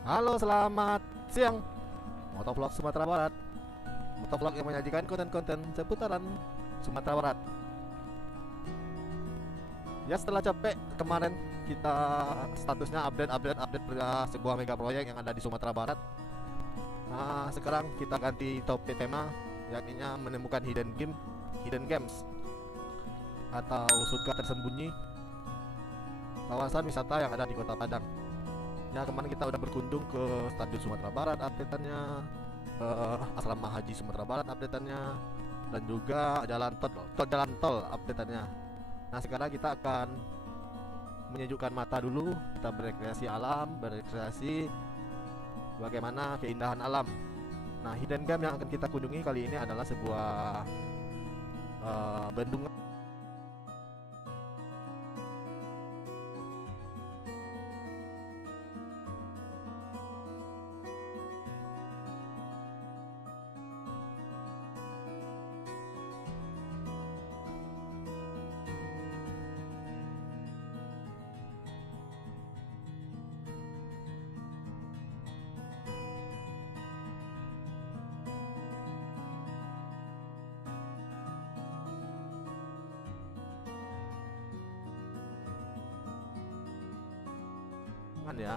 Halo, selamat siang. Motovlog Sumatera Barat. Motovlog yang menyajikan konten-konten seputaran Sumatera Barat. Ya, setelah capek kemarin kita statusnya update sebuah mega proyek yang ada di Sumatera Barat. Nah, sekarang kita ganti topik tema, yakni menemukan hidden games atau surga tersembunyi kawasan wisata yang ada di Kota Padang. Ya, kemarin kita udah berkunjung ke Stadion Sumatera Barat updateannya, asrama haji Sumatera Barat updateannya, dan juga jalan tol updateannya. Nah, sekarang kita akan menyejukkan mata dulu, kita berekreasi alam, berekreasi bagaimana keindahan alam. Nah, hidden game yang akan kita kunjungi kali ini adalah sebuah bendungan. Ya,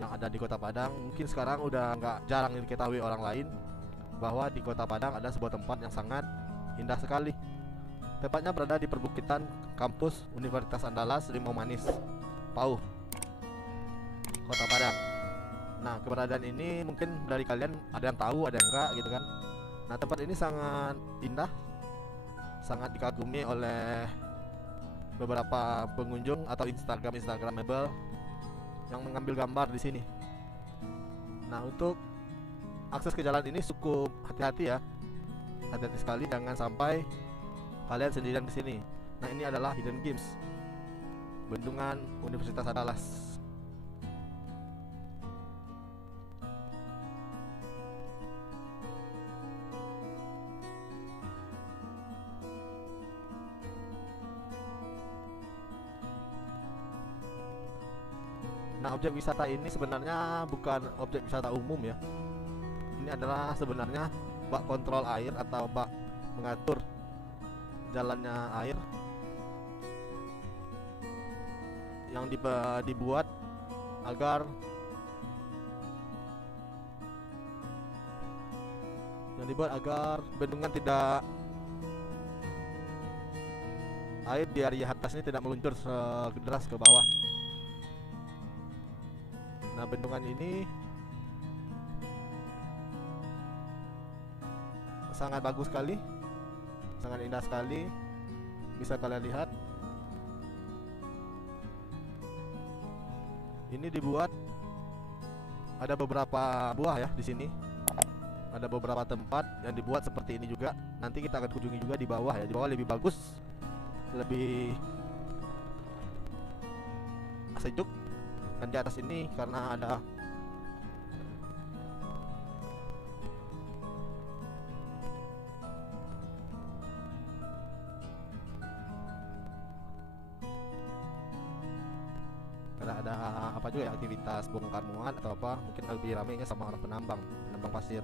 yang ada di Kota Padang. Mungkin sekarang udah nggak jarang diketahui orang lain bahwa di Kota Padang ada sebuah tempat yang sangat indah sekali. Tepatnya berada di perbukitan kampus Universitas Andalas Limau Manis, Pauh, Kota Padang. Nah, keberadaan ini mungkin dari kalian ada yang tahu, ada yang enggak gitu kan. Nah, tempat ini sangat indah, sangat dikagumi oleh beberapa pengunjung atau Instagramable yang mengambil gambar di sini. Nah, untuk akses ke jalan ini cukup hati-hati ya. Hati-hati sekali, jangan sampai kalian sendirian di sini. Nah, ini adalah hidden games Bendungan Universitas Andalas. Nah, objek wisata ini sebenarnya bukan objek wisata umum ya. Ini adalah sebenarnya bak kontrol air atau bak mengatur jalannya air yang dibuat agar bendungan tidak air di area atasnya tidak meluncur deras ke bawah. Nah, bendungan ini sangat bagus sekali, sangat indah sekali. Bisa kalian lihat. Ini dibuat ada beberapa buah ya di sini. Ada beberapa tempat yang dibuat seperti ini juga. Nanti kita akan kunjungi juga di bawah ya. Di bawah lebih bagus, lebih sejuk. Dan di atas ini karena ada apa juga ya, aktivitas bongkar muat atau apa, mungkin lebih ramainya sama orang penambang pasir.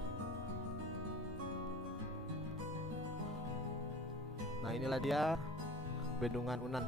Nah, inilah dia Bendungan Unan.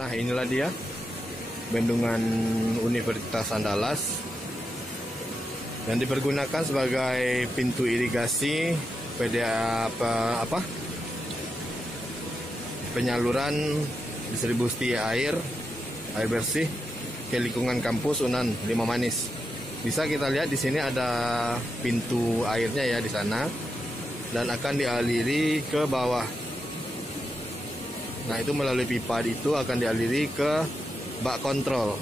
Nah, inilah dia bendungan Universitas Andalas yang dipergunakan sebagai pintu irigasi penyaluran distribusi air bersih ke lingkungan kampus Unan Lima Manis. Bisa kita lihat di sini ada pintu airnya ya di sana, dan akan dialiri ke bawah. Nah, itu melalui pipa itu akan dialiri ke bak kontrol.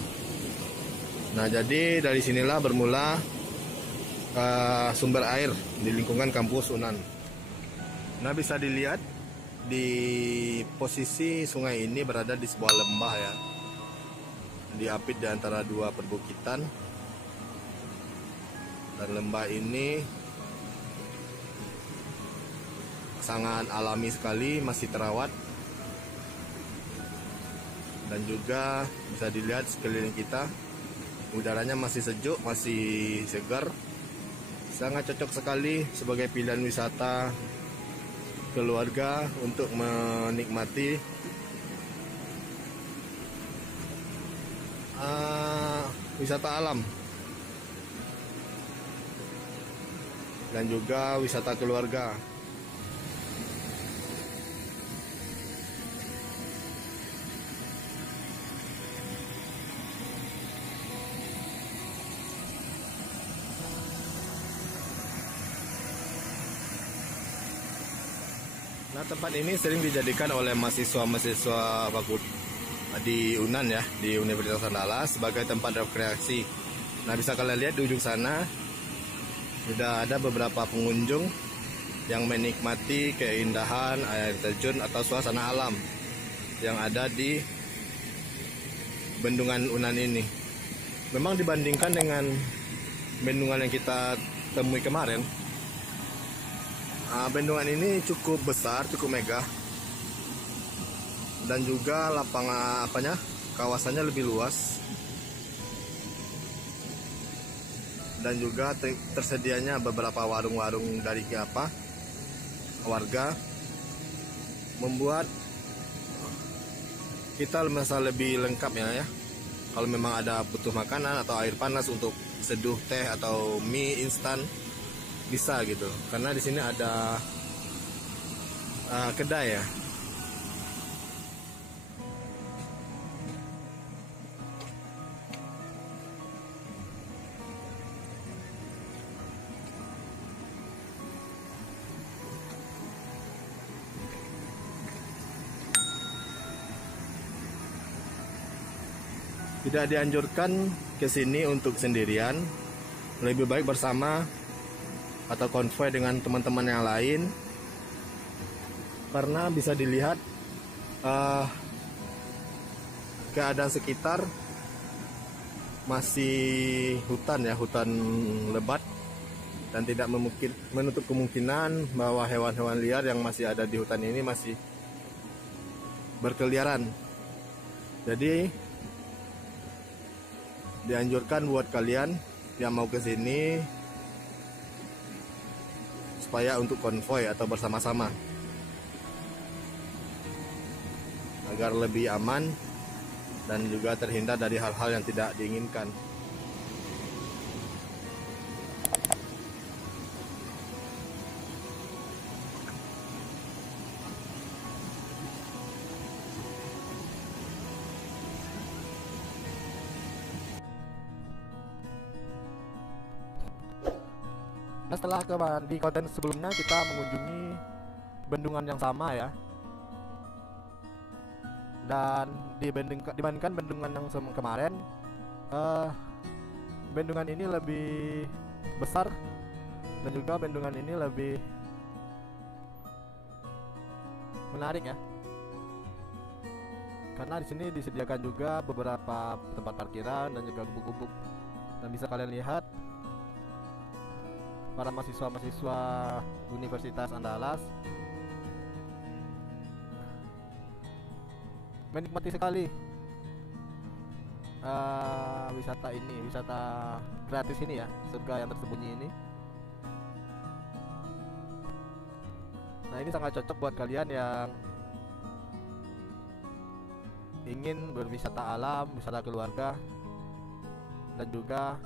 Nah, jadi dari sinilah bermula sumber air di lingkungan kampus Unan. Nah, bisa dilihat di posisi sungai ini berada di sebuah lembah ya, diapit di antara dua perbukitan, dan lembah ini sangat alami sekali, masih terawat, dan juga bisa dilihat sekeliling kita udaranya masih sejuk, masih segar, sangat cocok sekali sebagai pilihan wisata keluarga untuk menikmati wisata alam dan juga wisata keluarga. Nah, tempat ini sering dijadikan oleh mahasiswa-mahasiswa fakultas di Unan ya, di Universitas Andalas sebagai tempat rekreasi. Nah, bisa kalian lihat di ujung sana sudah ada beberapa pengunjung yang menikmati keindahan air terjun atau suasana alam yang ada di bendungan Unan ini. Memang dibandingkan dengan bendungan yang kita temui kemarin, bendungan ini cukup besar, cukup megah, dan juga lapangan kawasannya lebih luas, dan juga tersedianya beberapa warung-warung dari warga, membuat kita merasa lebih lengkap ya. Kalau memang ada butuh makanan atau air panas untuk seduh teh atau mie instan, bisa gitu, karena di sini ada kedai ya. Tidak dianjurkan ke sini untuk sendirian, lebih baik bersama atau konvoy dengan teman-teman yang lain, karena bisa dilihat keadaan sekitar masih hutan ya, hutan lebat, dan tidak menutup kemungkinan bahwa hewan-hewan liar yang masih ada di hutan ini masih berkeliaran. Jadi dianjurkan buat kalian yang mau ke sini supaya untuk konvoy atau bersama-sama agar lebih aman dan juga terhindar dari hal-hal yang tidak diinginkan. Nah, setelah di konten sebelumnya kita mengunjungi bendungan yang sama ya, dan dibandingkan bendungan yang kemarin, bendungan ini lebih besar, dan juga bendungan ini lebih menarik ya, karena di sini disediakan juga beberapa tempat parkiran dan juga gubuk-gubuk, dan bisa kalian lihat para mahasiswa-mahasiswa Universitas Andalas menikmati sekali wisata gratis ini ya, surga yang tersembunyi ini. Nah, ini sangat cocok buat kalian yang ingin berwisata alam, wisata keluarga, dan juga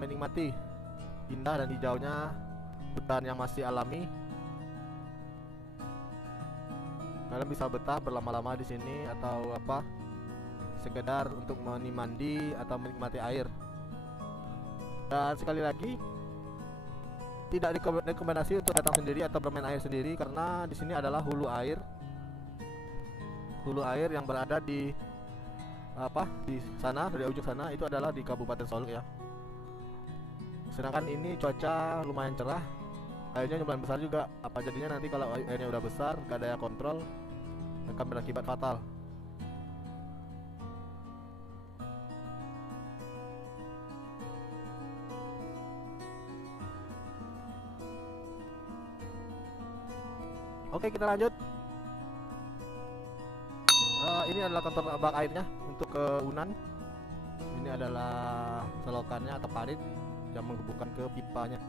menikmati indah dan hijaunya hutan yang masih alami, kalian bisa betah berlama-lama di sini atau apa, sekedar untuk mandi atau menikmati air. Dan sekali lagi, tidak rekomendasi untuk datang sendiri atau bermain air sendiri, karena di sini adalah hulu air yang berada di di sana, dari ujung sana itu adalah di Kabupaten Solok ya. Sedangkan ini cuaca lumayan cerah, airnya lumayan besar juga. Apa jadinya nanti kalau airnya udah besar, gak ada yang kontrol, akan berakibat fatal. Oke, kita lanjut. Ini adalah kantor bak airnya untuk ke Unan. Ini adalah selokannya atau parit yang menghubungkan ke pipanya.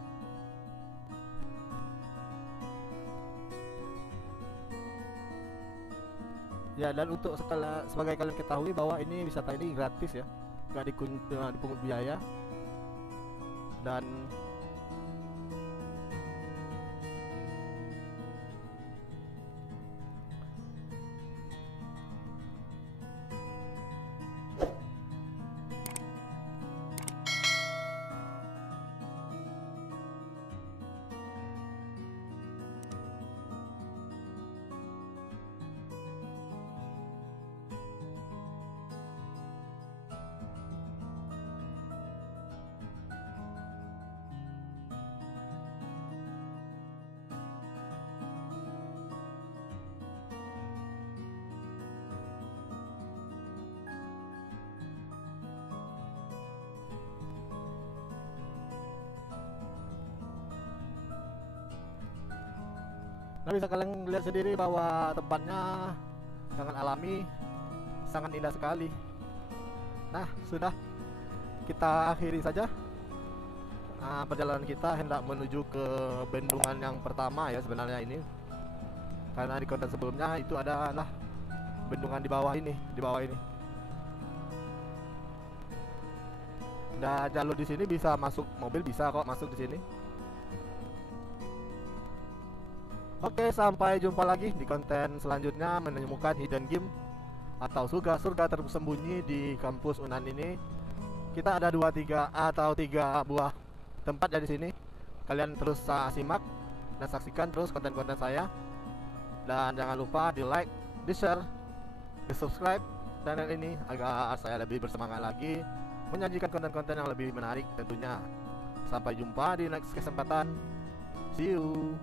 Ya, dan untuk sebagai kalian ketahui bahwa ini wisata ini gratis ya, nggak dipungut biaya. Dan nah, bisa kalian lihat sendiri bahwa tempatnya sangat alami, sangat indah sekali. Nah, sudah, kita akhiri saja perjalanan kita hendak menuju ke bendungan yang pertama ya sebenarnya ini. Karena di konten sebelumnya itu adalah bendungan di bawah ini, Dan jalur di sini bisa masuk mobil, bisa kok masuk di sini. Oke, sampai jumpa lagi di konten selanjutnya menemukan hidden game atau surga tersembunyi di kampus Unan ini. Kita ada 3 buah tempat ya di sini. Kalian terus simak dan saksikan terus konten-konten saya. Dan jangan lupa di like, di share, di subscribe channel ini agar saya lebih bersemangat lagi menyajikan konten-konten yang lebih menarik tentunya. Sampai jumpa di next kesempatan. See you.